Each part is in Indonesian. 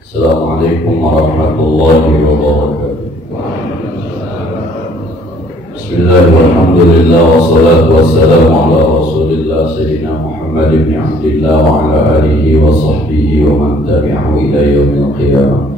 Assalamualaikum warahmatullahi wabarakatuh. Bismillahirrahmanirrahim. Wassalatu wassalamu ala Rasulillah Sayyidina Muhammad ibn Abdillah wa ala alihi wa sahbihi wa man tabi'ahu ila yaumil qiyamah.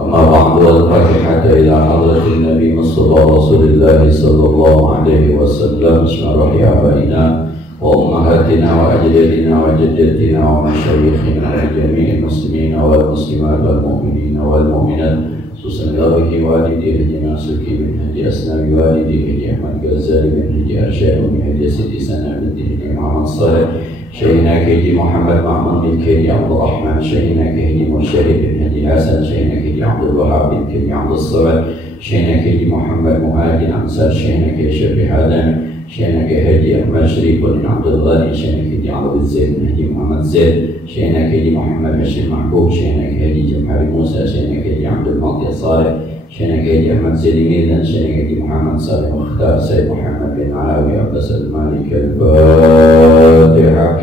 Amma ba'du, al-fatihata ila hadratin Nabi Mustafa Rasulillah sallallahu alaihi wasallam. Bismillahirrahmanirrahim. Wa ummahatina wa ajdadina wa jaddatina wa masyayikhina wa jami'il muslimina wal muslimat wal mu'minina wal mu'minat khususan gawihi walidi Haji Nasuki bin Haji Asnawi walidi Haji Ahmad Ghazali bin Haji Arsyad bin Haji Siti Sana bin Haji Muhammad Saleh Syekhina Haji Muhammad Ma'mun bin Haji Abdul Rahman Syekhina Haji Mursyid bin Haji Hasan Syekhina Haji Abdul Wahab bin Haji Abdul Samad Syekhina Haji Muhammad Muhajir Ansar Syekhina Haji Syafi'i Hadami Syekhina Haji Ahmad Syarif bin Abdul Ghani Syekhina Haji Abdul Zaid bin Haji Muhammad Zaid Syekhina Haji Muhammad Hashim Mahbub Syekhina Haji Jamhari Musa Syekhina Haji Abdul Maqdi Saleh Syekhina Haji Ahmad Zaini dan Syekhina Haji Muhammad Saleh Mukhtar Sayyid Muhammad bin Alawi Abbas Al-Malik Al-Fatihah.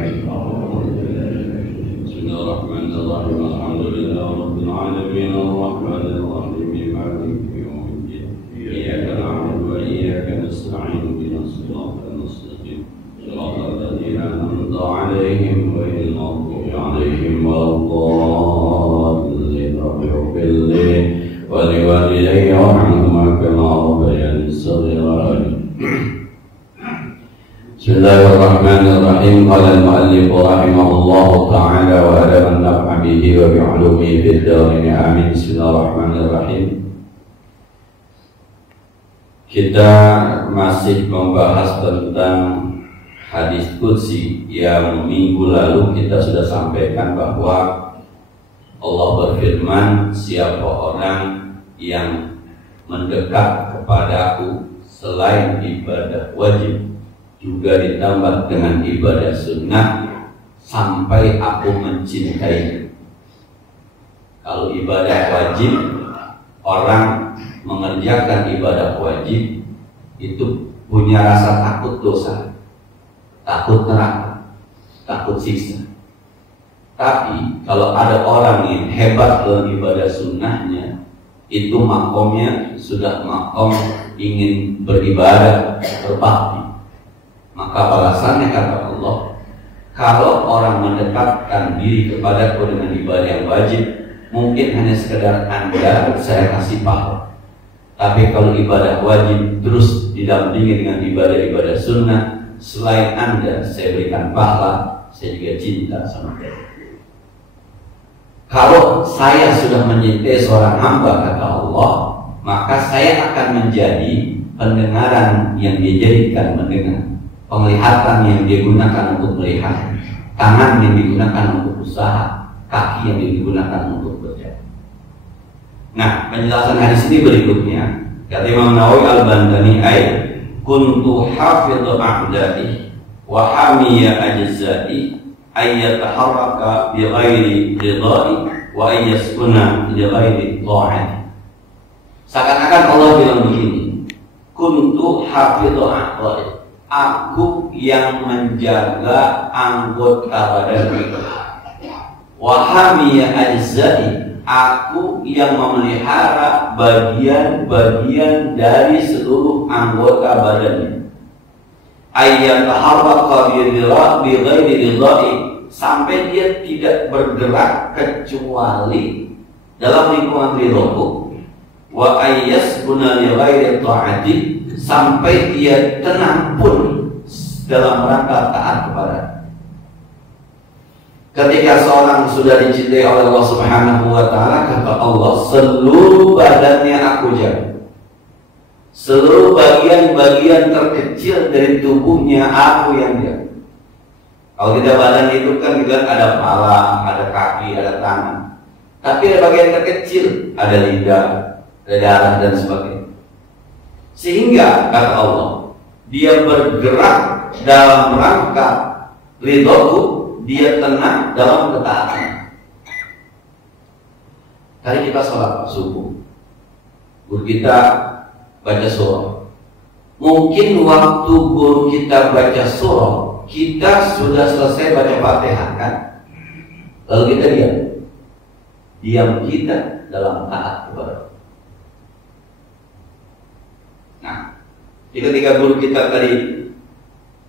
Bismillahirrahmanirrahim. Alhamdulillah Rabbil Alamin Ar-Rahmanir Rahim Maliki Yawmiddin Iyyaka na'budu wa iyyaka nasta'in ihdinas siratal mustaqim siratal ladzina an'amta 'alaihim ghairil maghdubi 'alaihim waladdallin. Rabbighfirli wa liwalidayya warhamhuma kama rabbayani shaghira. Bismillahirrahmanirrahim. Qala al-mu'allif rahimahullahu ta'ala wa adama an-naf'a bihi wa bi'ulumihi fid dharain amin. Bismillahirrahmanirrahim. Kita masih membahas tentang hadis qudsi yang minggu lalu kita sudah sampaikan bahwa Allah berfirman, siapa orang yang mendekat kepadaku selain ibadah wajib juga ditambah dengan ibadah sunnah sampai aku mencintainya. Kalau ibadah wajib, orang mengerjakan ibadah wajib itu punya rasa takut dosa, takut neraka, takut siksa. Tapi kalau ada orang yang hebat dalam ibadah sunnahnya, itu makomnya sudah makom ingin beribadah, berbakti. Maka balasannya kata Allah, kalau orang mendekatkan diri kepadaku dengan ibadah yang wajib, mungkin hanya sekedar Anda saya kasih pahala. Tapi kalau ibadah wajib terus didampingi dengan ibadah-ibadah sunnah, selain Anda saya berikan pahala, saya juga cinta sama dia. Kalau saya sudah mencintai seorang hamba, kata Allah, maka saya akan menjadi pendengaran yang dia jadikan mendengar, penglihatan yang dia gunakan untuk melihat, tangan yang digunakan untuk usaha, kaki yang digunakan untuk berjalan. Nah, penjelasan hadis ini berikutnya. Kata Imam Nawawi Al-Bantani, kuntu hafidhu a'dadi wa hamiya ajzai ayyataharraka bi ghairi ridai wa ayyaskuna bi ghairi ta'ati. Seakan-akan Allah bilang begini, kuntu hafidhu a'dadi, aku yang menjaga anggota badanku, wahamiya ajzai, aku yang memelihara bagian-bagian dari seluruh anggota badannya. Ayyataharraqa bi ghairi ridai, sampai dia tidak bergerak kecuali dalam lingkungan ridhoku, wa ayyaskuna li ghairi ta'ati, sampai dia tenang pun dalam rangka taat kepada. Ketika seorang sudah dicintai oleh Allah Subhanahu wa ta'ala, kata Allah, seluruh badannya aku jaga, seluruh bagian-bagian terkecil dari tubuhnya aku yang jaga. Kalau kita badan itu kan kita ada kepala, ada kaki, ada tangan, tapi ada bagian terkecil, ada lidah, ada darah dan sebagainya. Sehingga kata Allah, dia bergerak dalam rangka ridhoku, dia tenang dalam ketaatan. Tadi kita sholat subuh, guru kita baca surah. Mungkin waktu guru kita baca surah, kita sudah selesai baca Fatihah kan? Lalu kita diam. diam kita dalam taat kepada. Nah, ketika guru kita tadi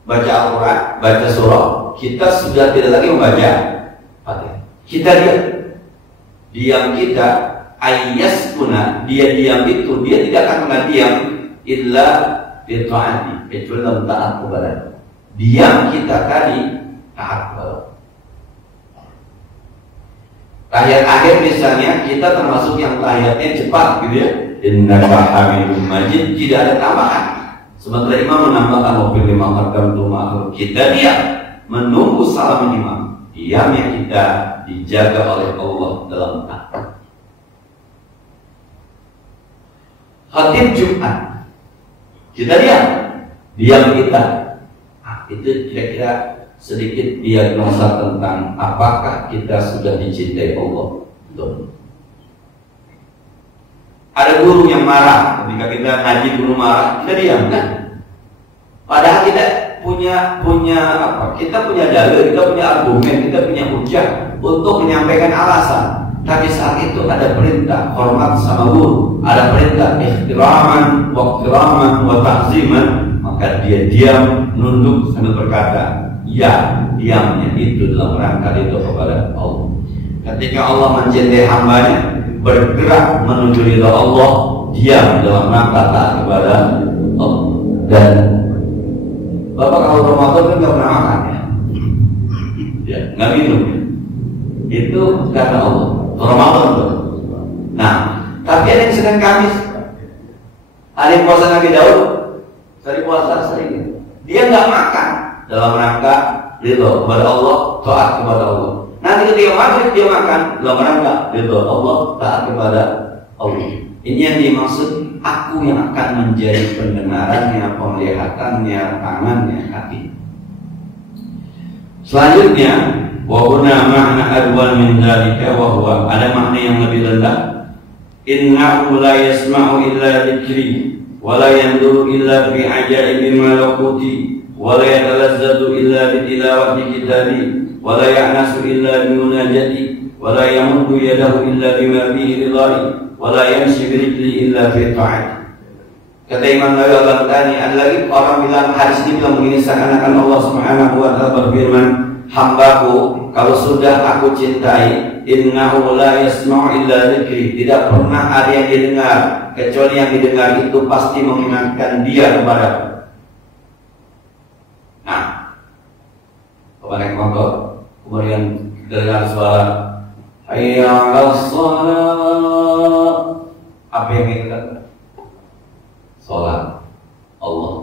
baca Al-Quran, baca surah, kita sudah tidak lagi membaca Fatihah. Kita diam kita ayas kuna, dia diam itu dia tidak akan pernah diam illa bi ta'ati, kecuali dalam taat kepada. Diam kita tadi taat kepada. Tahiyat akhir misalnya kita termasuk yang tahiyatnya cepat gitu ya. Innaka Hamidum Majid, tidak ada tambahan. Sementara imam menambahkan wafil lima qadamtum ma'ruf. Kita diam menunggu salam imam. Diamnya kita dijaga oleh Allah dalam taat. Khatib Jumat, kita diam kita. Nah, itu kira-kira sedikit diagnosa tentang apakah kita sudah dicintai Allah. Belum. Ada guru yang marah, ketika kita ngaji guru marah, kita diam kan? Padahal kita punya apa? Kita punya dalil, kita punya argumen, kita punya hujah untuk menyampaikan alasan. Tapi saat itu ada perintah hormat sama guru, ada perintah ikhtiraman, wa ta'ziman, maka dia diam, nunduk sambil berkata, ya, diamnya itu dalam rangka itu kepada Allah. Ketika Allah mencintai hambanya, bergerak menuju ridha Allah, diam dalam rangka taat kepada Allah. Dan Bapak kalau Ramadan kan nggak pernah makan ya, nggak minum ya. Itu karena Allah. Ramadan tuh. Nah, tapi ada yang Senin Kamis, ada yang puasa Nabi Daud, sering puasa sering. Dia nggak makan dalam rangka ridha kepada Allah, taat kepada Allah. Nanti ketika maghrib dia makan dalam rangka ridha Allah, taat kepada Allah. Ini yang dimaksud, aku yang akan menjadi pendengarannya, penglihatannya, tangannya, hati. Selanjutnya, wa huna ma'na adwan min dzalika wa huwa, ada makna yang lebih rendah. Innahu la yasma'u illa dzikri wa la yanzuru illa fi ajaibi malakuti wa la yatalazzatu illa bi tilawati kitabi wa la ya'nasu illa bi munajati wa la yamuddu yadahu illa bima fihi ridai wa la yamshi bi rijli illa fi ta'ati. Kata Imam Nawawi Al-Bantani, ada lagi orang bilang hadis ini bilang begini, seakan-akan Allah Subhanahu wa ta'ala berfirman, hambaku kalau sudah aku cintai, innahu la yasma'u illa dzikri, tidak pernah ada yang didengar kecuali yang didengar itu pasti mengingatkan dia kepada. Nah, kepada motor kemudian dengar suara hayya 'alas shalah, apa yang kita salat Allah.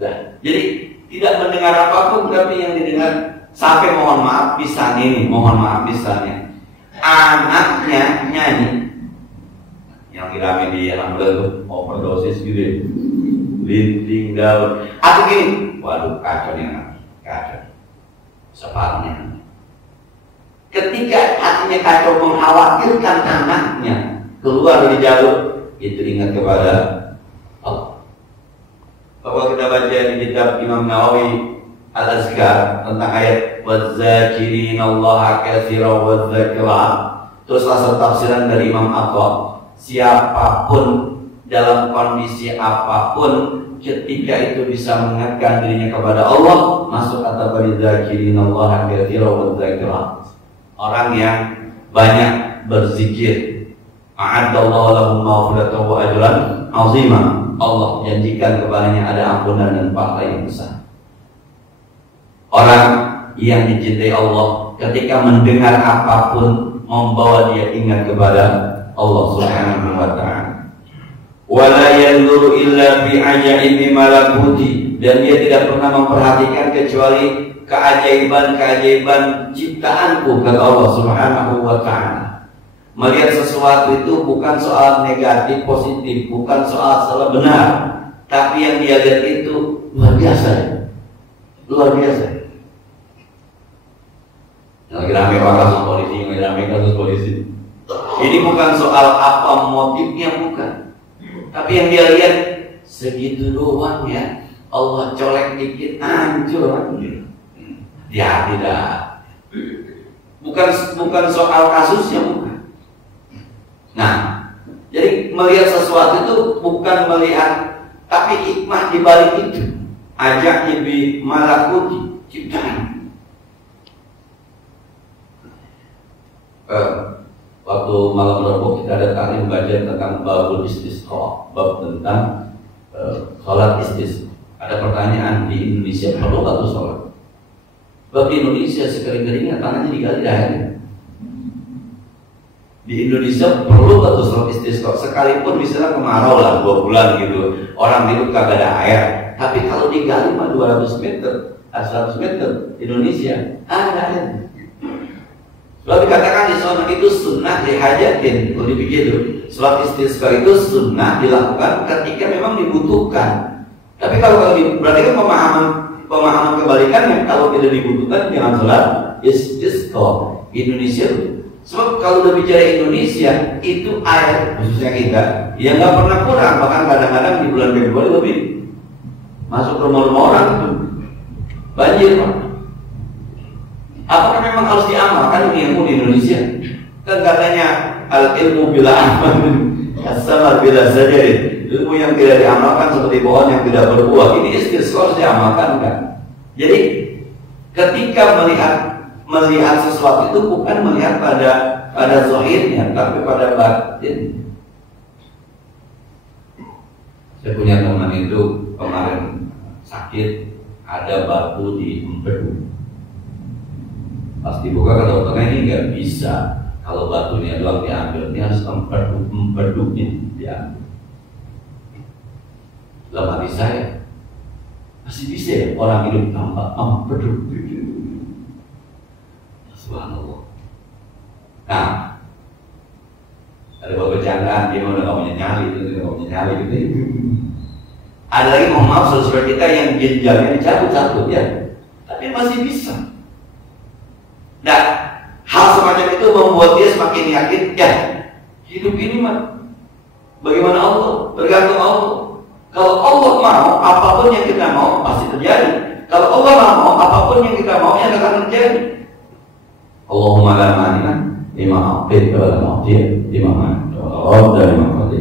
Nah, jadi tidak mendengar apapun, tapi yang didengar sampai mohon maaf misalnya anaknya nyanyi yang dirame di alhamdulillah itu overdosis gitu ya, linting daun atau gini, waduh kacau nih anak, kacau separahnya. Ketika hatinya kacau mengkhawatirkan anaknya keluar dari jalur, itu ingat kepada Allah. Bahwa kita baca di kitab Imam Nawawi Al-Azkar tentang ayat wadzakirinallaha katsiran wadzakirat, terus asal tafsiran dari Imam Atha, siapapun dalam kondisi apapun ketika itu bisa mengingatkan dirinya kepada Allah, masuk kata wadzakirinallaha katsiran wadzakirat. Orang yang banyak berzikir, a'addallahu lahum maghfiratan wa ajran 'azima. Allah janjikan kepadanya ada ampunan dan pahala yang besar. Orang yang dicintai Allah ketika mendengar apapun membawa dia ingat kepada Allah Subhanahu wa ta'ala. Wa la yanzuru illa fi ajaibi malakuti, dan dia tidak pernah memperhatikan kecuali keajaiban-keajaiban ciptaanku, kata Allah Subhanahu wa ta'ala. Melihat sesuatu itu bukan soal negatif positif, bukan soal salah benar, tapi yang dia lihat itu luar biasa, luar biasa. Lagi rame kasus polisi, lagi rame kasus polisi. Ini bukan soal apa motifnya, bukan, tapi yang dia lihat segitu doang ya, Allah colek dikit hancur. Ya tidak, Bukan soal kasusnya, bukan. Nah, jadi melihat sesuatu itu bukan melihat, tapi hikmah di balik itu. Ajak bi malakuti ciptaan. Waktu malam Rabu kita ada taklim baca tentang babul istisqa, bab tentang sholat istisqa. Ada pertanyaan, di Indonesia perlu nggak tuh sholat? Sebab di Indonesia sekering-keringnya tanahnya digali daerahnya. Di Indonesia perlu nggak tuh sholat istisqa? Sekalipun misalnya kemarau lah 2 bulan gitu, orang itu kagak ada air. Tapi kalau digali mah 200 meter, 100 meter Indonesia ada air. Sebab dikatakan di sana itu sunnah dihajatin, kalau dipikir itu sholat istisqa itu sunnah dilakukan ketika memang dibutuhkan. Tapi kalau berarti kan pemahaman kebalikannya, kalau tidak dibutuhkan jangan sholat istisqa. Indonesia, sebab kalau udah bicara Indonesia itu air khususnya kita yang nggak pernah kurang, bahkan kadang-kadang di bulan Februari lebih masuk rumah-rumah orang itu banjir, Pak. Apakah memang harus diamalkan ini ilmu di Indonesia? Kan katanya al ilmu bila amal as-samar bila sajarin. Ilmu yang tidak diamalkan seperti pohon yang tidak berbuah. Ini istisqa harus diamalkan kan? Jadi ketika melihat sesuatu itu bukan melihat pada zahirnya, tapi pada batin. Saya punya teman itu kemarin sakit, ada batu di empedu. Pas dibuka ke dokternya, ini nggak bisa. Kalau batunya doang diambil, ini harus empedunya diambil. Dalam hati saya, masih bisa ya orang hidup tanpa empedu? Subhanallah. Nah, ada beberapa bercandaan, dia udah nggak punya nyali, itu nggak punya nyali gitu. Ada lagi, mohon maaf, saudara kita yang ginjalnya dicabut-cabut ya, tapi masih bisa. Nah, hal semacam itu membuat dia semakin yakin, ya hidup ini mah bagaimana Allah, tergantung Allah. Kalau Allah mau, apapun yang kita mau pasti terjadi. Kalau Allah mau, apapun yang kita mau yang akan terjadi. Allahumma la mani'a lima a'taita wa la mu'tiya lima mana'ta.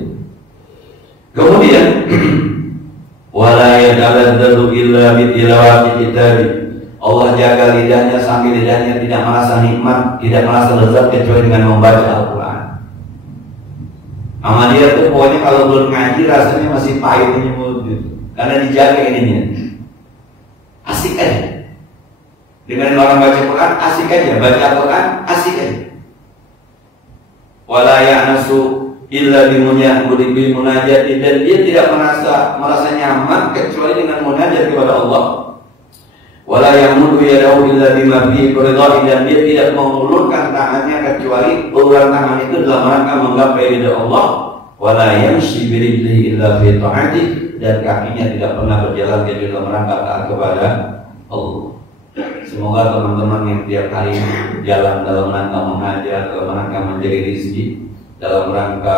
Kemudian wala yata'azzadu illa bi tilawati kitabi. Allah jaga lidahnya sambil lidahnya tidak merasa nikmat, tidak merasa lezat kecuali dengan membaca Al-Quran. Sama dia tuh pokoknya kalau belum ngaji rasanya masih pahit di mulut gitu, karena dijaga ininya. Asik aja. Dengan orang baca Quran asik aja, baca Al-Quran asik aja. Wala ya'nasu illa bi munajati, dan dia tidak merasa nyaman kecuali dengan munajat kepada Allah. Wala yamudu yadahu illa bima fihi ridha, dan dia tidak mengulurkan tangannya kecuali uluran tangan itu dalam rangka menggapai ridha Allah. Wala yamshi birijlihi illa fi ta'ati, dan kakinya tidak pernah berjalan kecuali dalam rangka taat kepada Allah. Semoga teman-teman yang tiap hari jalan dalam rangka mengajar, dalam rangka mencari rezeki, dalam rangka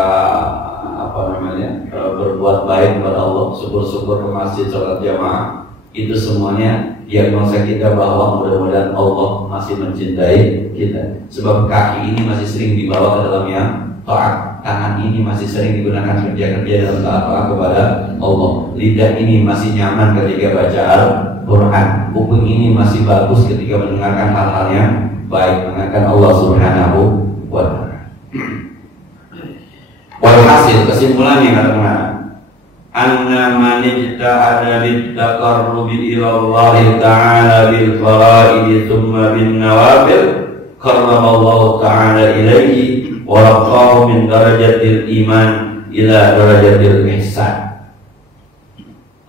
berbuat baik kepada Allah, syukur-syukur ke masjid, sholat jamaah, itu semuanya diagnosa kita bahwa mudah-mudahan Allah masih mencintai kita. Sebab kaki ini masih sering dibawa ke dalam yang taat, tangan ini masih sering digunakan kerja-kerja dalam taat kepada Allah, lidah ini masih nyaman ketika baca Al-Quran, kuping ini masih bagus ketika mendengarkan hal-hal yang baik, mendengarkan Allah Subhanahu wa ta'ala. Walhasil, kesimpulannya kata-kata anna man ijtahada lit-taqarrubi ila Allah ta'ala bil fara'id thumma bin nawafil karrama Allah ta'ala ilaihi wa rafa'ahu min darajatil iman ila darajatil ihsan.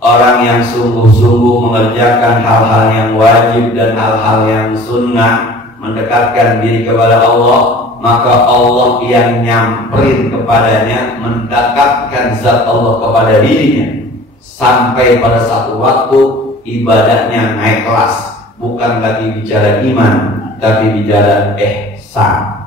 Orang yang sungguh-sungguh mengerjakan hal-hal yang wajib dan hal-hal yang sunnah, mendekatkan diri kepada Allah, maka Allah yang nyamperin kepadanya, mendekatkan zat Allah kepada dirinya, sampai pada satu waktu ibadahnya naik kelas, bukan lagi bicara iman, tapi bicara ihsan.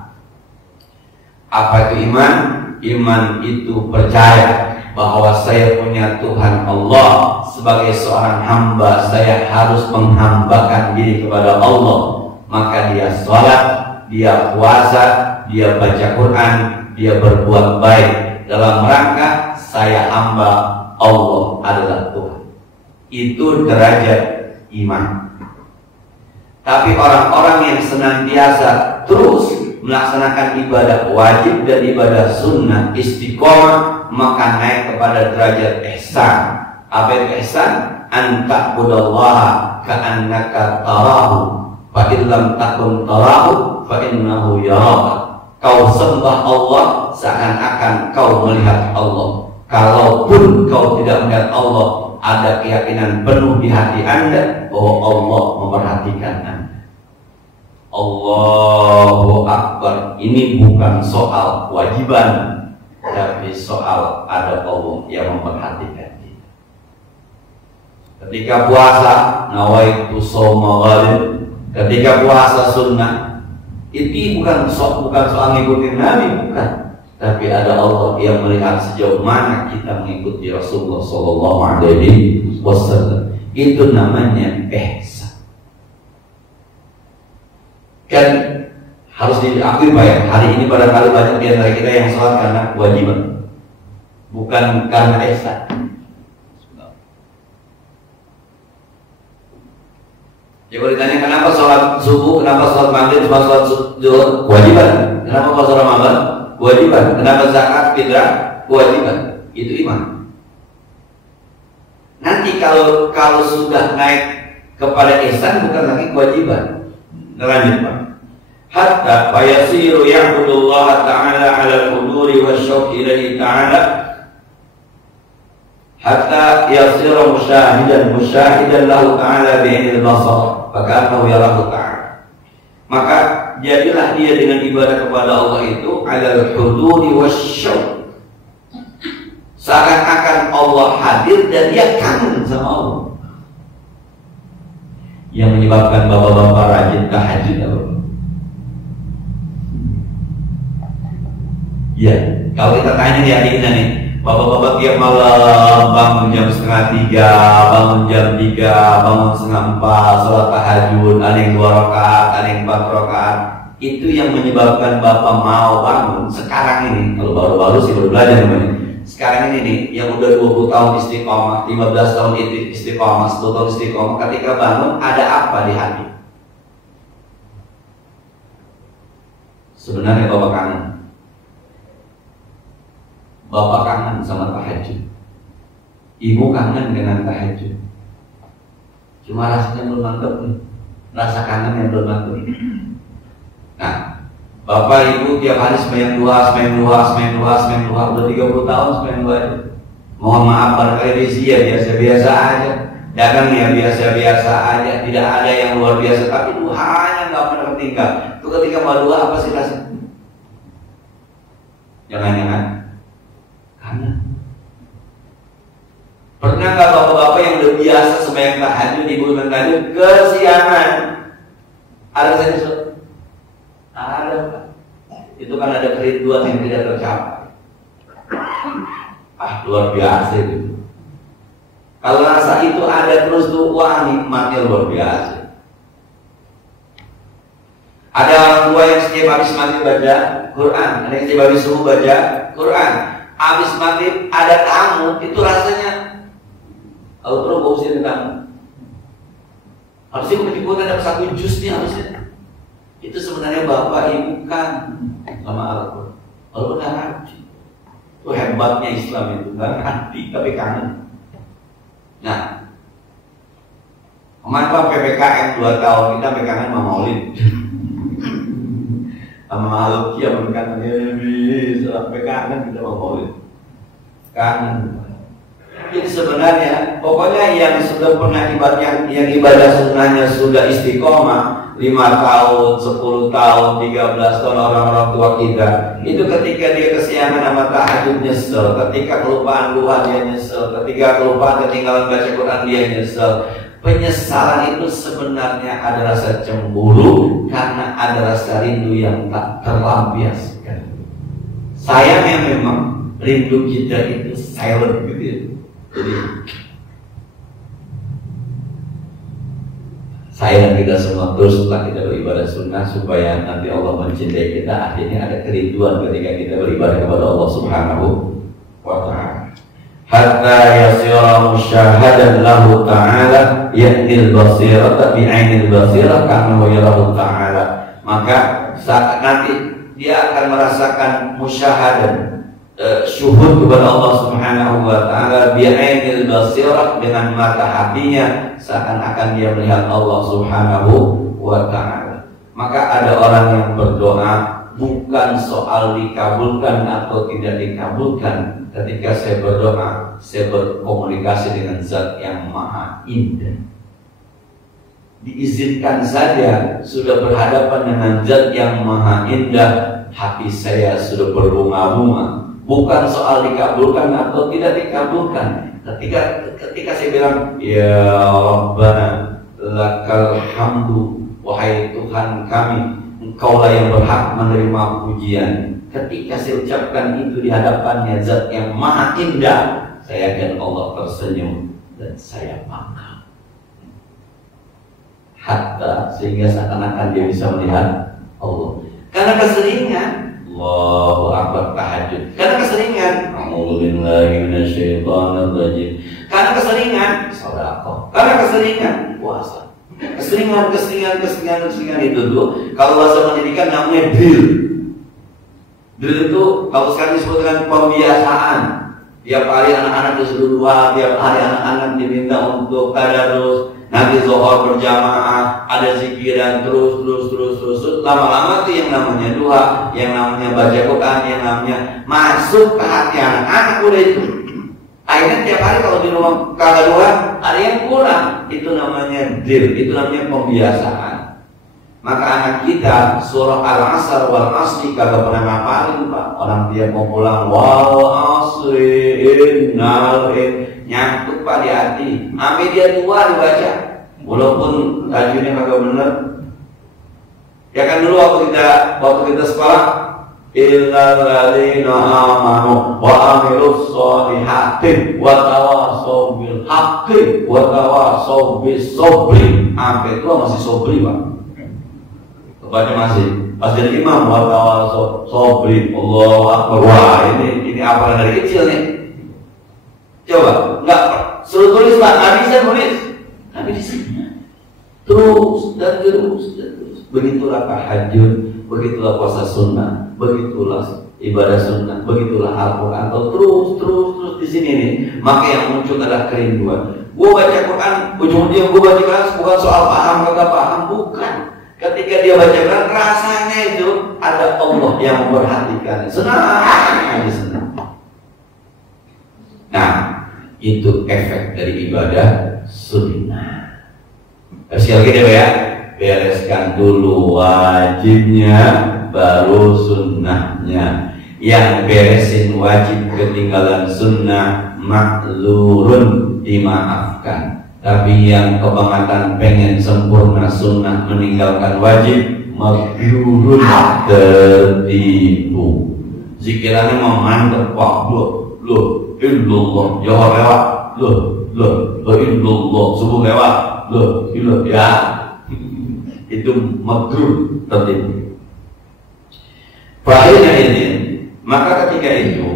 Apa itu iman? Iman itu percaya bahwa saya punya Tuhan Allah, sebagai seorang hamba saya harus menghambakan diri kepada Allah, maka dia sholat, dia puasa, dia baca Quran, dia berbuat baik dalam rangka saya hamba, Allah adalah Tuhan. Itu derajat iman. Tapi orang-orang yang senantiasa terus melaksanakan ibadah wajib dan ibadah sunnah istiqomah, maka naik kepada derajat ihsan. Apa itu ihsan? An ta'budallaha ka'annaka tarahu fa in lam takun tarahu fa innahu yaraka. Kau sembah Allah seakan-akan kau melihat Allah. Kalaupun kau tidak melihat Allah, ada keyakinan penuh di hati Anda bahwa Allah memperhatikan Anda. Allahu Akbar. Ini bukan soal kewajiban, tapi soal ada Allah yang memperhatikan kita. Ketika puasa, nawaitu shauma ghadin. Ketika puasa sunnah, itu bukan soal ngikutin Nabi, bukan. Tapi ada Allah yang melihat sejauh mana kita mengikuti Rasulullah Sallallahu Alaihi Wasallam. Itu namanya ihsan. Kan harus diakui Pak ya, hari ini barangkali banyak di antara kita yang sholat karena kewajiban, bukan karena ihsan. Ya kalau ditanya kenapa sholat subuh, kenapa sholat maghrib, kenapa sholat zuhur, kewajiban. Kenapa puasa Ramadan, kewajiban. Kenapa zakat, fitrah, kewajiban. Itu iman. Nanti kalau sudah naik kepada ihsan bukan lagi kewajiban. Lanjut Pak. Hatta fayasiru ya'budullaha ta'ala 'ala al-huduri wasyauqi ilaihi ta'ala, hatta yasira musyahidan lahu ta'ala bi'inil basar faka'annahu yarahu ta'ala. Maka jadilah dia dengan ibadah kepada Allah itu 'ala al-huduri wasyauq, seakan-akan Allah hadir dan dia kangen sama Allah. Yang menyebabkan bapak-bapak rajin tahajud apa? Ya, kalau kita tanya di hari ini nih, bapak-bapak tiap malam bangun jam 2:30, bangun jam 3, bangun 3:30, sholat tahajud, ada yang 2 rakaat, ada yang 4 rakaat. Itu yang menyebabkan bapak mau bangun sekarang ini. Kalau baru-baru sih baru belajar namanya. Sekarang ini nih, yang udah 20 tahun istiqomah, 15 tahun istiqomah, 10 tahun istiqomah, ketika bangun ada apa di hati? Sebenarnya bapak kangen. Bapak kangen sama tahajud. Ibu kangen dengan tahajud. Cuma rasanya belum mantap nih. Rasa kangen yang belum mantap. Nah, bapak ibu tiap hari sembahyang duha, udah 30 tahun sembahyang duha. Mohon maaf barangkali di ya biasa-biasa aja. Dagang ya biasa-biasa aja. Tidak ada yang luar biasa, tapi duhanya nggak pernah ketinggal. Itu ketika mau duha apa sih rasanya? Jangan-jangan kangen. Pernah nggak bapak-bapak yang udah biasa sembahyang tahajud, ibu dan tahajud kesiangan? Ada saja ada, Pak. Itu kan ada kerinduan yang tidak tercapai. Luar biasa itu. Kalau rasa itu ada terus tuh, wah nikmatnya luar biasa. Ada orang tua yang setiap habis maghrib baca Quran, ada yang setiap habis subuh baca Quran. Habis maghrib ada tamu, itu rasanya kalau terus bau sini tamu. Harusnya meskipun ada 1 jus nih harusnya. Itu sebenarnya bapak ibu kan sama Al-Quran. Kalau benar hati, itu hebatnya Islam itu, nggak hati tapi kangen. Nah, kemarin Pak PPKM 2 tahun kita pegangan sama Maulid, sama Maluki yang berkata bisa pegangan kita sama Maulid, kangen. Jadi sebenarnya pokoknya yang sudah pernah yang ibadah sunnahnya sudah istiqomah 5 tahun, 10 tahun, 13 tahun orang-orang tua kita, itu ketika dia kesiangan sama tahajud nyesel, ketika kelupaan duha dia nyesel, ketika kelupaan ketinggalan baca Quran dia nyesel. Penyesalan itu sebenarnya ada rasa cemburu karena ada rasa rindu yang tak terlampiaskan. Sayangnya memang rindu kita itu silent gitu ya. Jadi saya dan kita semua teruslah kita beribadah sunnah supaya nanti Allah mencintai kita. Akhirnya ada kerinduan ketika kita beribadah kepada Allah Subhanahu wa ta'ala. Hatta yasira musyahadan lahu ta'ala yahnil basirata bi'ainil basirah kama yarahu ta'ala. Maka saat nanti dia akan merasakan musyahadan, syuhud kepada Allah Subhanahu wa ta'ala bi'ainil basirah, dengan mata hatinya, seakan-akan dia melihat Allah Subhanahu wa ta'ala. Maka ada orang yang berdoa bukan soal dikabulkan atau tidak dikabulkan. Ketika saya berdoa, saya berkomunikasi dengan Zat yang maha indah. Diizinkan saja sudah berhadapan dengan Zat yang maha indah, hati saya sudah berbunga-bunga. Bukan soal dikabulkan atau tidak dikabulkan. Ketika saya bilang, ya Rabbana lakal hamdu, wahai Tuhan kami, Engkaulah yang berhak menerima pujian. Ketika saya ucapkan itu di hadapannya Zat yang maha indah, saya yakin Allah tersenyum dan saya bangga. Hatta sehingga seakan-akan dia bisa melihat Allah. Karena keseringan Allahu Akbar tahajud, karena keseringan a'udzubillahi minasyaitonir rajim, karena keseringan sedekah, karena keseringan puasa, keseringan itu tuh kalau bahasa pendidikan namanya drill. Drill itu kalau sekarang disebut dengan pembiasaan. Tiap hari anak-anak disuruh doa, tiap hari anak-anak diminta untuk tadarus, nanti zuhur berjamaah, ada zikiran terus. Lama-lama tuh yang namanya doa, yang namanya baca Quran, yang namanya masuk ke hati anak-anak udah itu. Akhirnya tiap hari kalau di rumah kagak doa, ada yang kurang. Itu namanya drill, itu namanya pembiasaan. Maka anak kita surah Al-Asr wal Asri kagak pernah ngapalin, Pak. Orang dia mau pulang wal asri innal nyangkut Pak di hati. Sampai dia tua dibaca. Walaupun tajwidnya kagak bener. Ya kan dulu waktu kita sekolah, illal ladzina amanu wa amilus solihati wa tawassaw bil haqqi wa tawassaw bis sabri. Sampai tua masih sobri, Pak. Kebanyakan masih pas jadi imam wartawan sobri Allahu Akbar. Wah ini apa dari kecil nih. Coba nggak suruh tulis Pak, nggak bisa nulis, tapi di sini terus. Begitulah tahajud, begitulah puasa sunnah, begitulah ibadah sunnah, begitulah Al-Quran. Atau terus di sini nih. Maka yang muncul adalah kerinduan. Gua baca Quran, ujung-ujungnya gua baca Quran bukan soal paham kagak paham, bukan. Ketika dia baca Quran, rasanya itu ada Allah yang memperhatikan. Senang. Nah, itu efek dari ibadah sunnah. Sekali lagi deh ya, bereskan dulu wajibnya, baru sunnahnya. Yang beresin wajib ketinggalan sunnah, maklurun, dimaafkan. Tapi yang kebangetan pengen sempurna sunnah meninggalkan wajib, maghfurun, tertipu. Zikirannya memandek, wah loh illallah, johor lewat, loh illallah, subuh lewat, loh ya, itu maghfur, tertipu. Faedahnya ini, maka ketika itu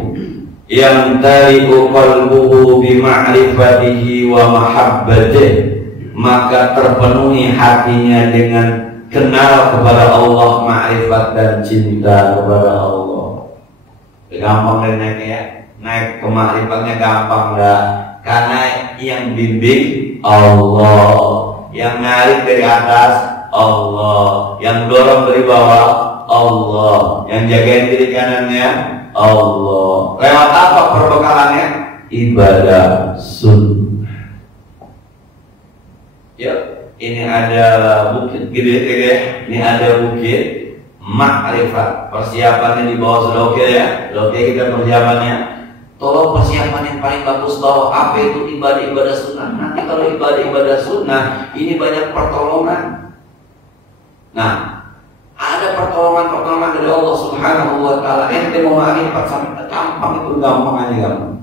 yang tariku qalbuhu bima'rifatihi wa mahabbatihi, maka terpenuhi hatinya dengan kenal kepada Allah, ma'rifat dan cinta kepada Allah. Gampang deh naik ya, naik ke ma'rifatnya gampang dah, karena yang bimbing Allah, yang narik dari atas Allah, yang dorong dari bawah Allah, yang jagain kiri kanannya Allah. Lewat apa perbekalannya? Ibadah sunnah. Yuk, ini ada bukit gede. Ini ada bukit makrifat. Persiapannya di bawah sudah oke ya. Sudah oke kita persiapannya. Tolong persiapan yang paling bagus tahu apa itu ibadah sunnah. Nanti kalau ibadah sunnah ini banyak pertolongan. Nah, ada pertolongan dari Allah Subhanahu wa ta'ala. Ente mau ma'rifat sampai gampang, itu gampang aja gampang.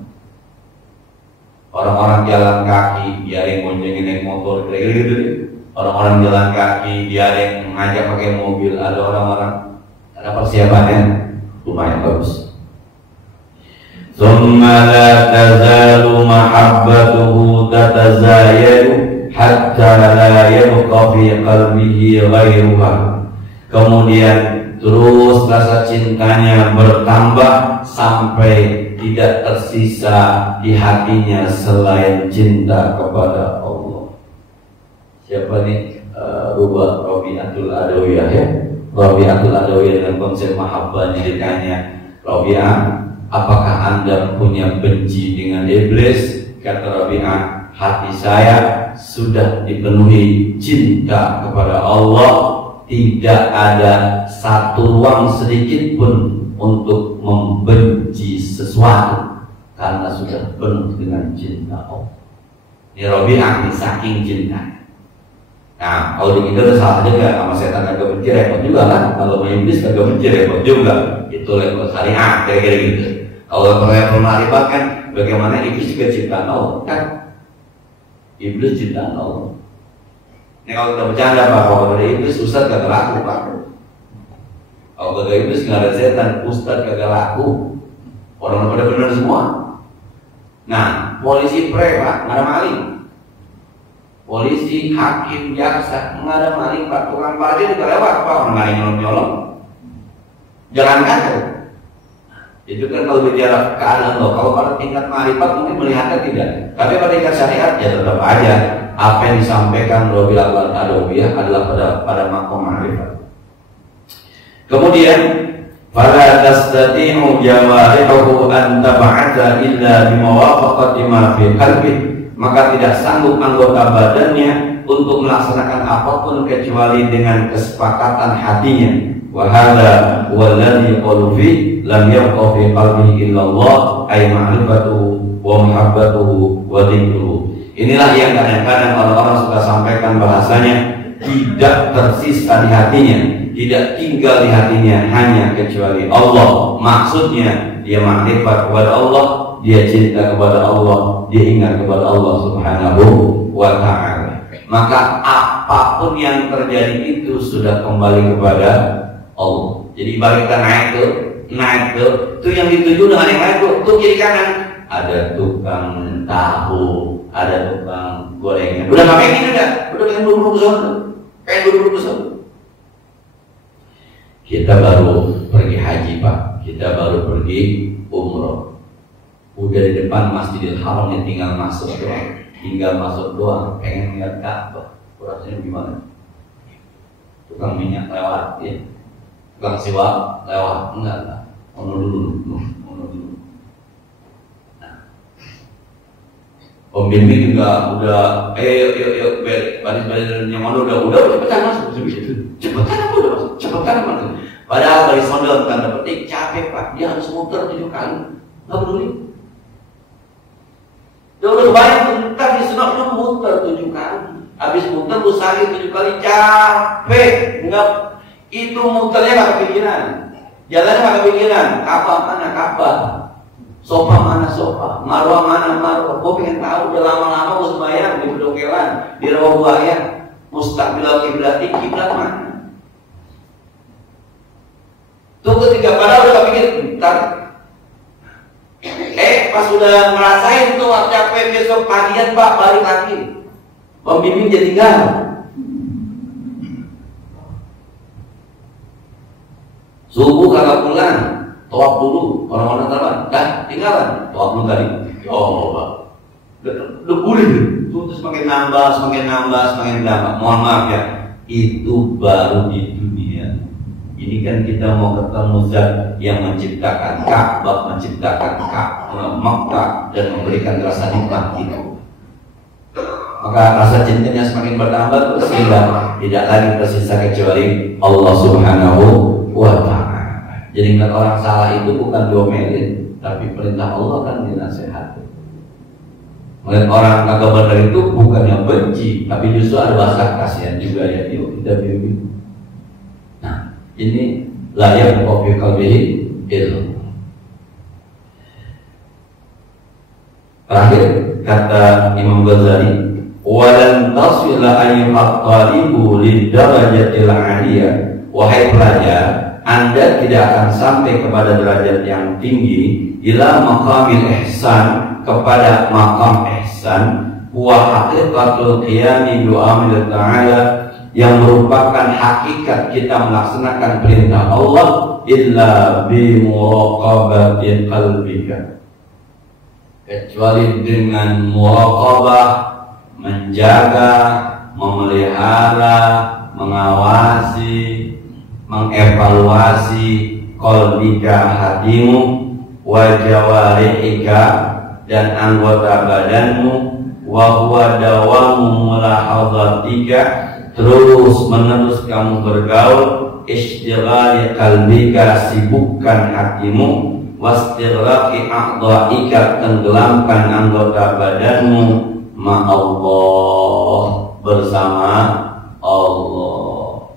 Orang-orang jalan kaki, biarin goncengin naik motor, kira-kira gitu. orang-orang jalan kaki, dia ada yang ngajak pakai mobil, ada orang-orang ada persiapannya lumayan bagus. Tsumma la tazalu mahabbatuhu tatazayadu hatta la yabqa fi qalbihi ghairuha. Kemudian terus rasa cintanya bertambah sampai tidak tersisa di hatinya selain cinta kepada Allah. Siapa nih? Rabi'atul Adawiyah ya. Rabi'atul Adawiyah dengan konsep mahabbah ditanya, Rabi'ah, apakah Anda punya benci dengan iblis? Kata Rabi'ah, hati saya sudah dipenuhi cinta kepada Allah, tidak ada satu ruang sedikit pun untuk membenci sesuatu karena sudah penuh dengan cinta Allah. Ini Rabi'ah ini saking cinta. Nah, kalau di kita udah salah juga, sama setan kagak benci repot juga kan. Kalau iblis kagak benci repot juga. Itu level syariat kira-kira gitu. Kalau level ma'rifat kan, bagaimana iblis juga cinta Allah kan? Iblis cinta Allah. Ini kalau kita bercanda Pak, kalau ada iblis Ustaz kagak laku Pak. Kalau kagak iblis nggak ada setan, Ustaz kagak laku. Orang pada benar semua. Nah, polisi pre Pak, nggak ada maling. Polisi, hakim, jaksa, nggak ada maling Pak. Tukang parkir juga lewat Pak, orang lain nyolong-nyolong. Jalan kaki. Itu kan kalau bicara keadaan loh. Kalau pada tingkat ma'rifat mungkin melihatnya tidak. Tapi pada tingkat syariat ya tetap aja apa yang disampaikan Rabi'atul Adawiyah adalah pada makom ma'rifat. Kemudian fala tastati'u jawarihu an tab'atha illa bimawafaqati ma fi qalbi. Maka tidak sanggup anggota badannya untuk melaksanakan apapun kecuali dengan kesepakatan hatinya. Wa hadza walladhi qalu fi lam yabqa fi qalbihi illallah ay ma'rifatuhu wa muhabbatuhu wa dhikruhu. Inilah yang kadang-kadang orang-orang suka sampaikan bahasanya tidak tersisa di hatinya, tidak tinggal di hatinya hanya kecuali Allah. Maksudnya dia ma'rifat kepada Allah, dia cinta kepada Allah, dia ingat kepada Allah Subhanahu wa ta'ala. Maka apapun yang terjadi itu sudah kembali kepada Allah. Jadi bagi kita naik itu yang dituju dengan yang lain tuh kiri kanan. Ada tukang tahu, ada tukang gorengan. Udah nggak pengen udah pengen buru-buru ke sana. Kita baru pergi haji Pak, kita baru pergi umroh. Udah di depan Masjidil Haram yang tinggal masuk doang, pengen lihat Ka'bah. Rasanya gimana? Tukang minyak lewat, ya. Tukang siwak lewat, enggak. Ono dulu. Nah, pembimbing juga udah, yuk, baris yang mana udah cepetan masuk, cepetan masuk. Padahal baris modal tanda petik capek Pak, dia harus muter 7 kali, nggak peduli. Dia udah kebayang bentar di sunat lu muter 7 kali. Habis muter lu sakit 7 kali, capek. Enggak, itu muternya gak kepikiran. Jalannya gak kepikiran. Ka'bah mana Ka'bah, sofa mana sofa, marwah mana marwah. Gue pengen tahu, udah lama-lama gue sembahyang di Bedokelan, di Rawabuaya, mustaqbilal kiblat mana. Tuh ketika padahal udah kepikir bentar. Pas udah ngerasain tuh capek, besok pagian Pak balik lagi, pembimbing dia tinggal. Subuh kagak pulang, tawaf dulu, orang-orang terbang, dah tinggalan, tawaf dulu tadi. Oh Pak, udah pulih tuh, terus semakin nambah. Mohon maaf ya, itu baru di dunia. Ini kan kita mau ketemu Zat yang menciptakan Ka'bah, menciptakan Makkah, dan memberikan rasa nikmat itu. Maka rasa cintanya semakin bertambah terus sehingga tidak lagi tersisa kecuali Allah Subhanahu wa ta'ala. Jadi kalau orang salah itu bukan diomelin, tapi perintah Allah kan dinasehati. Melihat orang kagak benar itu bukan yang benci, tapi justru ada bahasa kasihan juga ya. Yuk kita bimbing. Ini layak kopi kalbihi ilmu. Terakhir kata Imam Ghazali, walan tasila ayyuhat talibu lidarajatil aliyah. Wahai pelajar, Anda tidak akan sampai kepada derajat yang tinggi ila maqamil ihsan, kepada maqam ihsan, huwa haqiqatul qiyami bi amri ta'ala, yang merupakan hakikat kita melaksanakan perintah Allah, illa bi muraqabati qalbika, kecuali dengan muraqabah, menjaga, memelihara, mengawasi, mengevaluasi qalbika, hatimu, wa jawarihika, dan anggota badanmu, wa huwa dawamu mulahadhatika, terus menerus kamu bergaul, istighali qalbika, sibukkan hatimu, wastighraqi a'dha'ika, tenggelamkan anggota badanmu, ma'allah, bersama Allah,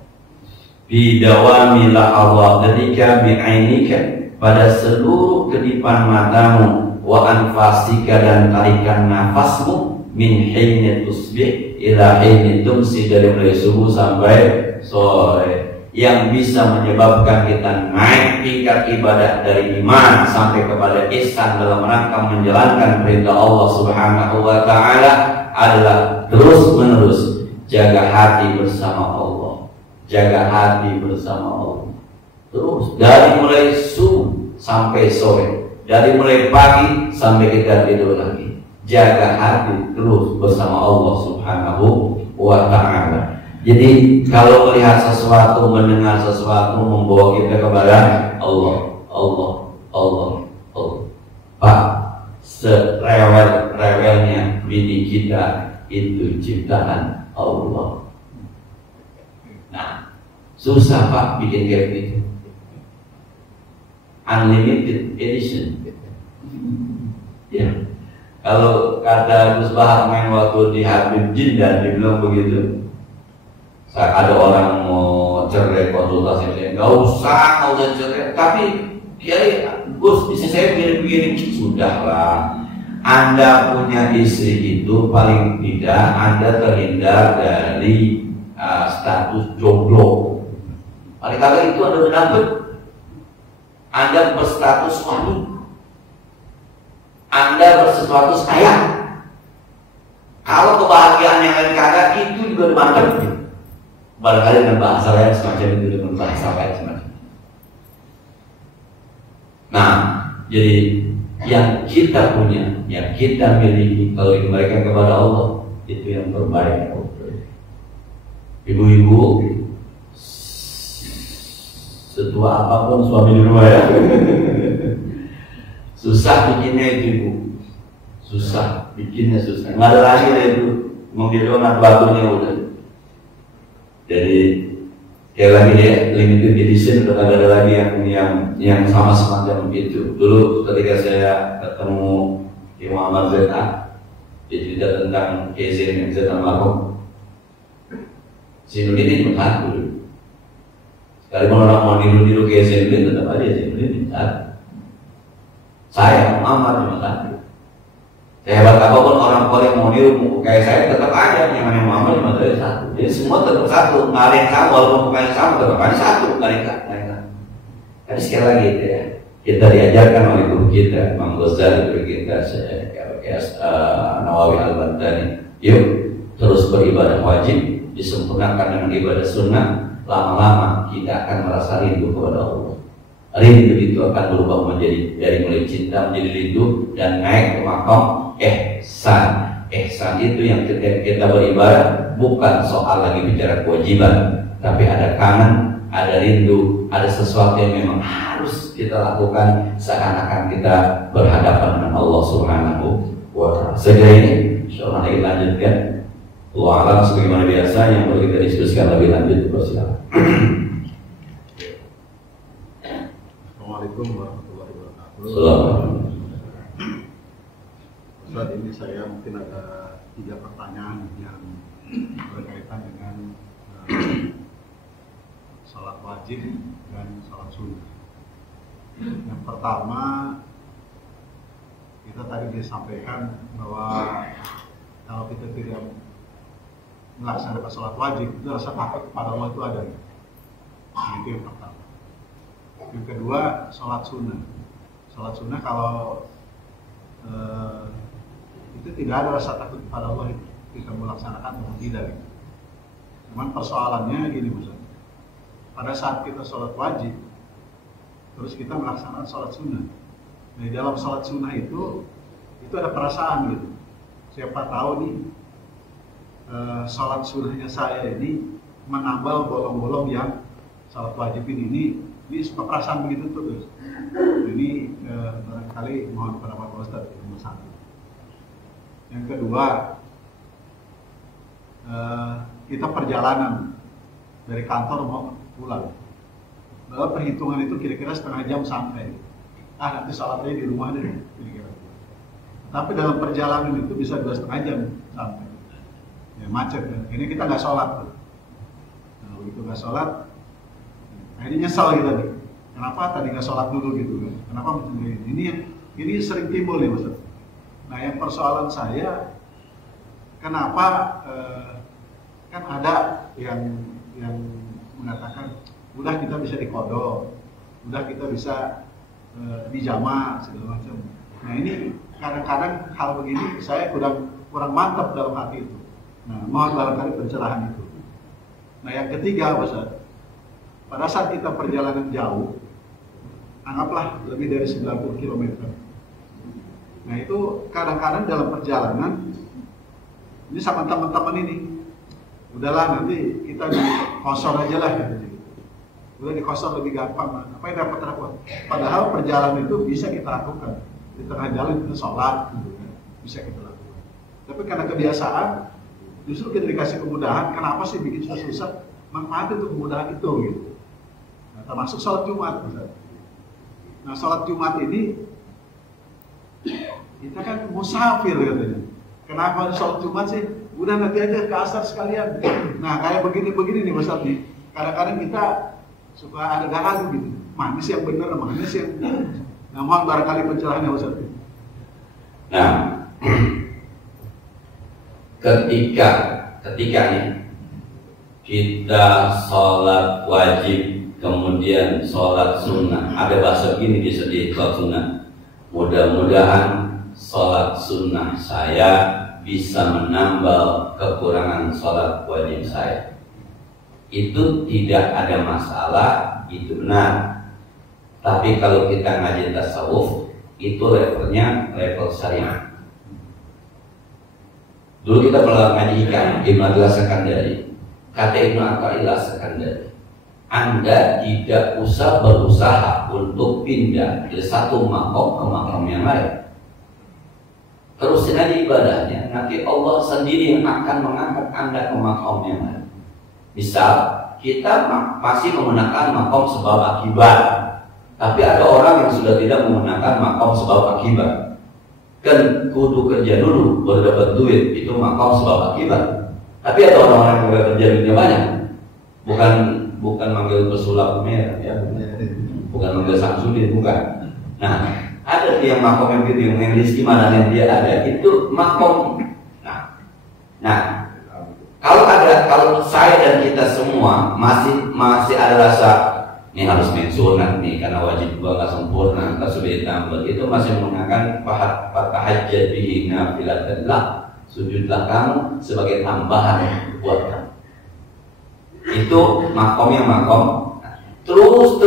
bidawami lahadhatika bi'ainika, pada seluruh kedipan matamu, wa anfasika, dan tarikan nafasmu, min hini tusbih ila hini tumsi, dari mulai subuh sampai sore, yang bisa menyebabkan kita naik tingkat ibadah dari iman sampai kepada ihsan dalam rangka menjalankan perintah Allah Subhanahu wa ta'ala adalah terus menerus jaga hati bersama Allah, jaga hati bersama Allah, terus dari mulai subuh sampai sore, dari mulai pagi sampai kita tidur lagi, jaga hati terus bersama Allah Subhanahu wa ta'ala. Jadi kalau melihat sesuatu, mendengar sesuatu, membawa kita kepada Allah, Allah, Allah, Allah. Pak, serewel-rewelnya bini kita itu ciptaan Allah. Nah, susah Pak bikin kayak gitu. Unlimited edition. Ya. Kalau kata Gus Bahar main waktu di Habib Jindan, dia bilang begitu. Saat ada orang mau cerai, konsultasi saya, nggak usah cerai. Tapi Kiai, Gus, istri saya begini-begini. Sudahlah, Anda punya istri itu paling tidak Anda terhindar dari status jomblo. Paling kagak itu Anda udah dapet. Anda berstatus suami, Anda berstatus kaya. Kalau kebahagiaan yang lain kagak, itu juga dimantep. Barangkali dengan bahasa lain semacam itu, dengan bahasa lain semacam itu. Nah, jadi yang kita punya, yang kita miliki, kalau dikembalikan kepada Allah, itu yang terbaik. Ibu-ibu, setua apapun suami di rumah ya, susah bikinnya itu ibu, susah bikinnya, susah. Nggak ada lagi deh itu, mau didonat batunya udah. Jadi kayak lagi deh limited edition, udah nggak ada lagi yang sama semacam itu. Dulu ketika saya ketemu di Muhammad Zeta, dia cerita tentang KZN almarhum. Si Nudin cuma satu. Sekalipun orang mau niru-niru KZN tetap aja si Nudin satu. Saya Muhammad cuma satu. Sehebat apapun orang yang mau niru kayak saya, tetap aja yang namanya Muhammad cuma dari satu. Jadi semua tetap satu. Nggak ada yang sama, walaupun bukan yang sama, tetap aja satu. Nggak ada. Tapi sekali lagi itu ya, kita diajarkan oleh guru kita, Imam Ghazali, guru kita, Nawawi Al-Bantani. Yuk terus beribadah wajib, disempurnakan dengan ibadah sunnah. Lama-lama kita akan merasa rindu kepada Allah. Rindu itu akan berubah menjadi dari mulai cinta menjadi rindu dan naik ke makam ihsan. Ihsan itu yang ketika kita beribadah bukan soal lagi bicara kewajiban, tapi ada kangen, ada rindu, ada sesuatu yang memang harus kita lakukan seakan-akan kita berhadapan dengan Allah Subhanahu wa ta'ala. Sejauh ini insyaallah kita lanjutkan. Allah alam sebagaimana biasa yang perlu kita diskusikan lebih lanjut. Silakan. Assalamualaikum warahmatullahi wabarakatuh. Assalamualaikum. Saat ini saya mungkin ada 3 pertanyaan yang berkaitan dengan salat wajib dan salat sunnah. Yang pertama, kita tadi disampaikan bahwa kalau kita tidak melaksanakan sholat wajib, itu rasa takut kepada Allah itu ada. Itu yang pertama. Yang kedua, sholat sunnah. Sholat sunnah kalau itu tidak ada rasa takut kepada Allah itu kita melaksanakan atau tidak. Cuman persoalannya gini maksudnya, pada saat kita sholat wajib, terus kita melaksanakan sholat sunnah. Nah, di dalam sholat sunnah itu ada perasaan gitu. Siapa tahu nih sholat sunnahnya saya ini menambal bolong-bolong yang sholat wajib ini suka perasaan begitu terus. Ini barangkali mohon pada Pak Ustadz nomor satu. Yang kedua, kita perjalanan dari kantor mau pulang. Dalam perhitungan itu kira-kira setengah jam sampai. Nanti sholatnya di rumah deh. Kira-kira. Tapi dalam perjalanan itu bisa 2,5 jam sampai. Ya macet kan. Ini kita nggak sholat. Nah, begitu nggak sholat, akhirnya nyesal kita nih. Kenapa tadi nggak sholat dulu gitu kan? Kenapa macam ini? Ini sering timbul nih Ustaz. Nah, yang persoalan saya, kenapa kan ada yang mengatakan, udah kita bisa dikodok, udah kita bisa dijama segala macam. Nah, ini kadang-kadang hal begini saya kurang mantap dalam hati itu. Nah, mohon barangkali pencerahan itu. Nah, yang ketiga Ustaz, pada saat kita perjalanan jauh, anggaplah lebih dari 90 km. Nah, itu kadang-kadang dalam perjalanan ini sama teman-teman ini, udahlah nanti kita di kosor aja lah gitu. Udah di kosor lebih gampang, apa yang dapat terlakukan. Padahal perjalanan itu bisa kita lakukan di tengah jalan kita sholat, gitu kan. Bisa kita lakukan. Tapi karena kebiasaan, justru kita dikasih kemudahan. Kenapa sih bikin susah-susah? Manfaatin untuk kemudahan itu gitu. Nah, termasuk sholat Jumat. Nah, sholat Jumat ini kita kan musafir katanya. Kenapa harus sholat Jumat sih? Udah nanti aja ke asar sekalian. Nah, kayak begini-begini nih Mas Abdi. Kadang-kadang kita suka ada ragu gitu. Mana sih yang benar, mana sih yang... Nah, mohon barangkali pencerahannya Mas Abdi. Nah, ketika nih kita sholat wajib kemudian sholat sunnah, ada bahasa gini di sholat sunnah, mudah-mudahan sholat sunnah saya bisa menambal kekurangan sholat wajib saya. Itu tidak ada masalah, itu benar. Tapi kalau kita ngaji tasawuf, itu levelnya level syariah. Dulu kita pernah ngaji hikam Ibnu Athaillah Sekandari. Kata Ibnu Athaillah Sekandari, Anda tidak usah berusaha untuk pindah dari satu makom ke makom yang lain. Terusin aja ibadahnya, nanti Allah sendiri yang akan mengangkat Anda ke makom yang lain. Misal, kita masih menggunakan makom sebab akibat, tapi ada orang yang sudah tidak menggunakan makom sebab akibat. Kan kudu kerja dulu baru dapat duit, itu makom sebab akibat. Tapi ada orang-orang yang kerja duitnya banyak, bukan manggil pesulap merah ya, bukan manggil Samsudin, bukan. Nah, ada yang makom yang gitu, yang rezeki mana yang dia ada, itu makom. Nah, kalau saya dan kita semua masih ada rasa ini harus main sunat nih karena wajib gua nggak sempurna, ntar sudah ditambah, itu masih menggunakan fatahajjat bihi nafilatillah, sujudlah kamu sebagai tambahan buat kamu. Itu makomnya makom. Terus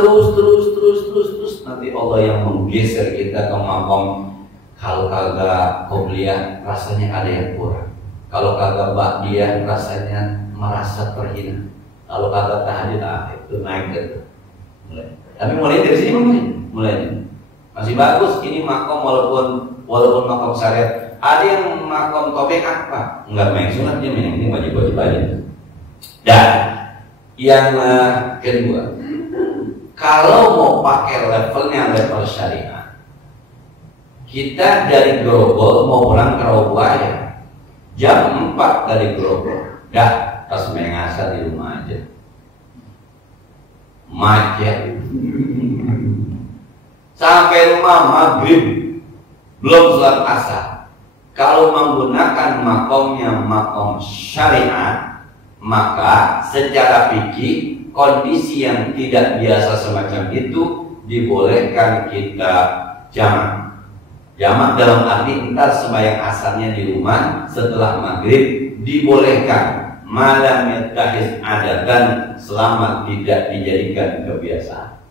nanti Allah yang menggeser kita ke makom. Kalau kagak qobliyah rasanya ada yang kurang. Kalau kagak ba'diyah rasanya merasa terhina. Kalau kagak tahajud itu naik gitu. Tapi mulai dari sini mulai. Masih bagus ini makom walaupun makom syariat. Ada yang makom topik apa? Enggak main sunat dia main ini wajib aja. Dan yang kedua, kalau mau pakai levelnya level syariah, kita dari Grogol mau pulang ke Rawabuaya jam 4 dari Grogol, dah pas mengasar di rumah aja, macet sampai rumah maghrib belum sholat asar. Kalau menggunakan makomnya makom syariat, Maka secara fikih kondisi yang tidak biasa semacam itu dibolehkan kita jamak. Jamak dalam arti entar sembahyang asarnya di rumah setelah maghrib dibolehkan malam yattakhidz adatan selama tidak dijadikan kebiasaan.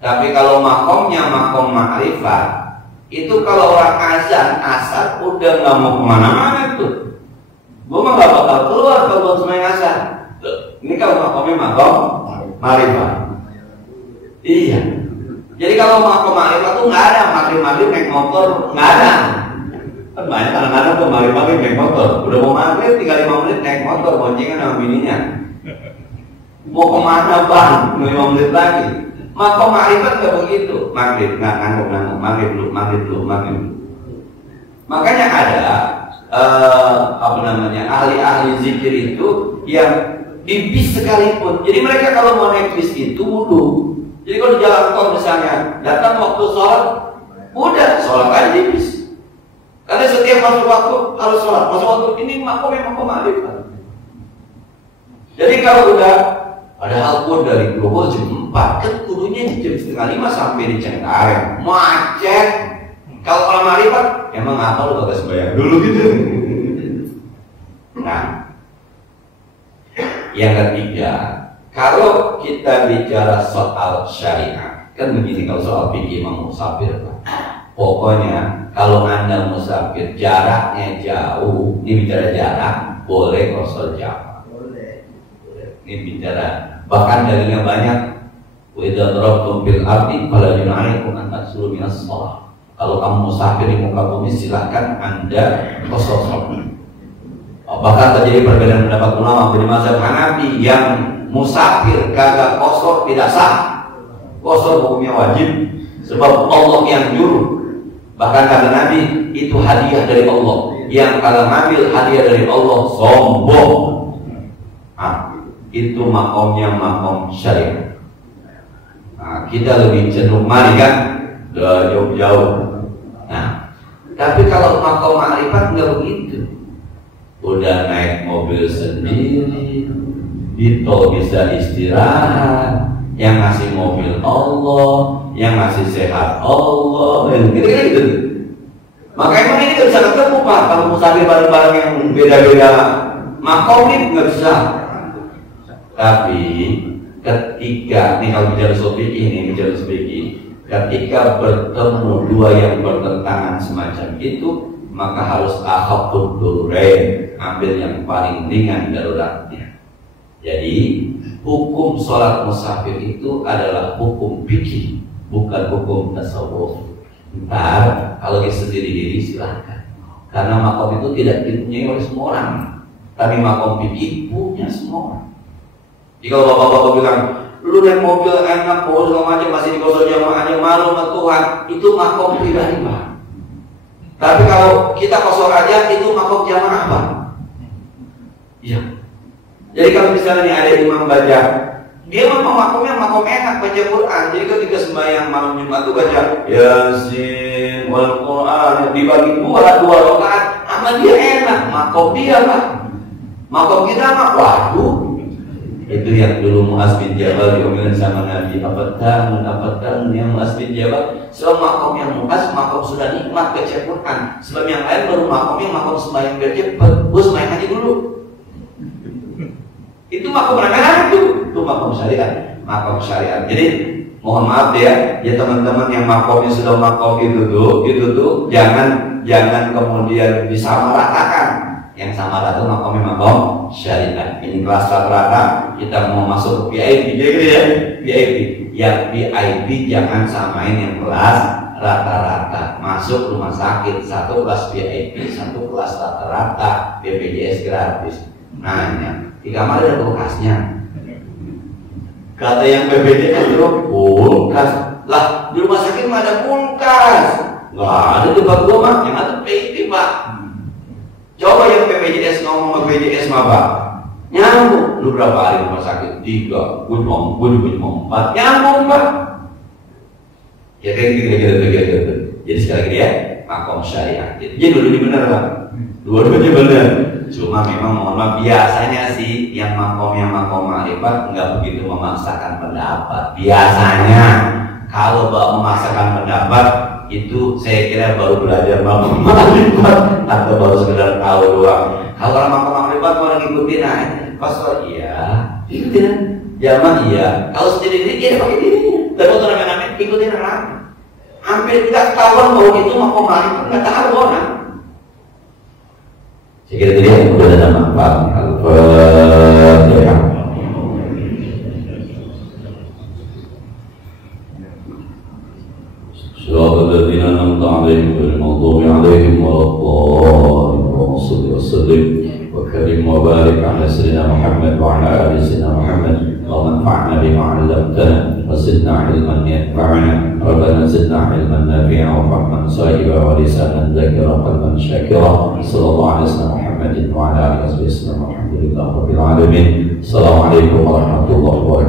Tapi kalau makomnya makom ma'rifat, itu kalau orang azan asar udah nggak mau kemana-mana tuh. Gue mah nggak bakal keluar kalau sembahyang asar. Ini kalau makomnya makom ma'rifat. Iya. Jadi kalau makom ma'rifat tuh nggak ada maghrib naik motor, nggak ada. Kan banyak anak-anak tuh maghrib naik motor. Udah mau maghrib tinggal 5 menit naik motor boncengan sama bininya. Mau kemana bang? 5 menit lagi. Makom ma'rifat nggak begitu. Maghrib nggak ngangguk, maghrib dulu. Makanya ada ahli-ahli zikir itu yang di bis sekalipun. Jadi mereka kalau mau naik bis itu wudu. Jadi kalau di jalan tol misalnya datang waktu sholat, udah sholat aja di bis. Karena setiap masuk waktu harus sholat. Masuk waktu ini makom ma'rifat. Jadi kalau udah padahal pun dari Grogol jam 4 kan kudunya jam 4:30 sampai di Cengkareng macet. Kalau orang ma'rifat emang apa lu kagak sembahyang dulu gitu. Nah, yang ketiga, kalau kita bicara soal syariat, kan begini kalau soal fikih mau musafir, pokoknya kalau Anda musafir jaraknya jauh, ini bicara jarak, boleh qasar jamak. Boleh. Ini bicara bahkan dalilnya banyak. Wa idza darabtum fil ardi fala junaha alaikum an taksuru minas shalah. Kalau kamu musafir di muka bumi silahkan Anda qasar salat. Bahkan terjadi perbedaan pendapat ulama dari mazhab Hanafi yang musafir kagak qasar tidak sah. Qasar hukumnya wajib sebab Allah yang nyuruh. Bahkan kata Nabi itu hadiah dari Allah. Yang kalau ngambil hadiah dari Allah sombong. Itu makomnya makom syariat. Nah, kita lebih cenderung mari kan jauh-jauh. Nah, tapi kalau makom ma'rifat nggak begitu. Udah naik mobil sendiri, di tol bisa istirahat, yang ngasih mobil Allah, yang ngasih sehat Allah, gitu. Maka emang ini nggak bisa ketemu Pak. Kalau musafir bareng-bareng yang beda-beda makom ini nggak bisa. Tapi ketika ini kalau bicara fikih, ketika bertemu dua yang bertentangan semacam itu, maka harus akhafud durrain, ambil yang paling ringan daruratnya. Jadi hukum sholat musafir itu adalah hukum fikih, bukan hukum tasawuf. Ntar kalau sendiri diri silahkan, karena makom itu tidak dipunyai oleh semua orang, tapi makom fikih punya semua orang. Jika bapak-bapak bilang, lu naik mobil enak, bawa segala macam masih di qasar jamaah aja malu sama Tuhan, itu makom pribadi Pak. Tapi kalau kita qasar aja itu makom jamaah Pak. Iya. Jadi kalau misalnya ada imam baca, dia memang makomnya makom enak baca Quran. Jadi ketika sembahyang malam Jumat itu baca Yasin wal Quran dibagi dua rakaat, sama dia enak, makom dia Pak. Makom kita mah waduh. Itu yang dulu Mu'az bin Jabal diomelin sama Nabi, apatkan yang Mu'az bin Jabal. Sebab makom yang Mu'az, makom sudah nikmat baca Quran. Sebab yang lain baru makom yang makom sembahyang biar cepet. Bos main aja dulu. Itu makom mana itu makom syariat. Makom syariat. Jadi mohon maaf ya teman-teman yang makomnya sudah makom itu tuh jangan kemudian disamaratakan. Yang sama rata makomnya makom syariat. Ini kelas rata-rata, kita mau masuk ke VIP, jadi ya VIP. Yang VIP jangan samain yang kelas rata-rata. Masuk rumah sakit, satu kelas VIP, satu kelas rata-rata, BPJS gratis. Nanya, di kamar ada kulkasnya. Kata yang BPJS itu kulkas. Lah di rumah sakit mah ada kulkas. Nggak ada di tempat gua mah, yang ada VIP Pak. Coba yang BPJS ngomong sama BPJS mah Pak, nyambung. Lu berapa hari rumah sakit? 3, gue cuma 4. Nyambung Pak. Ya kayak gitu. Jadi sekali lagi ya, makom syariat. Jadi dulu benar Pak. Dua-duanya benar. Cuma memang mohon maaf, biasanya sih yang makom ma'rifat nggak begitu memaksakan pendapat. Biasanya kalau memaksakan pendapat itu saya kira baru belajar makom ma'rifat atau baru sekedar tahu doang. Kalau orang makom ma'rifat orang ngikutin pasal iya, ikutin jamaah iya. Kalau sendiri dia pakai dirinya. Dan untuk rame-rame ikutin orang. Hampir tidak ketahuan bahwa itu makom ma'rifat, nggak tahu orang. Saya kira tadi yang udah ada manfaat. Al-Fatihah. Shiratal ladzina an'amta 'alaihim ghairil maghdubi 'alaihim waladdallin. Allahumma shalli wa sallim wa karim wa barik 'ala sayyidina Muhammad wa 'ala ali sayyidina Muhammad. Allahumma anfa'na bima 'allamtana wa zidna 'ilman yanfa'una. Rabbana zidna 'ilman nafi'a wa fahman sa'iba wa lisanan dzakira qalban syakira. Sallallahu alaihi wasallam wa ala alihi wasallam. Alhamdulillah rabbil alamin. Assalamualaikum warahmatullahi wabarakatuh.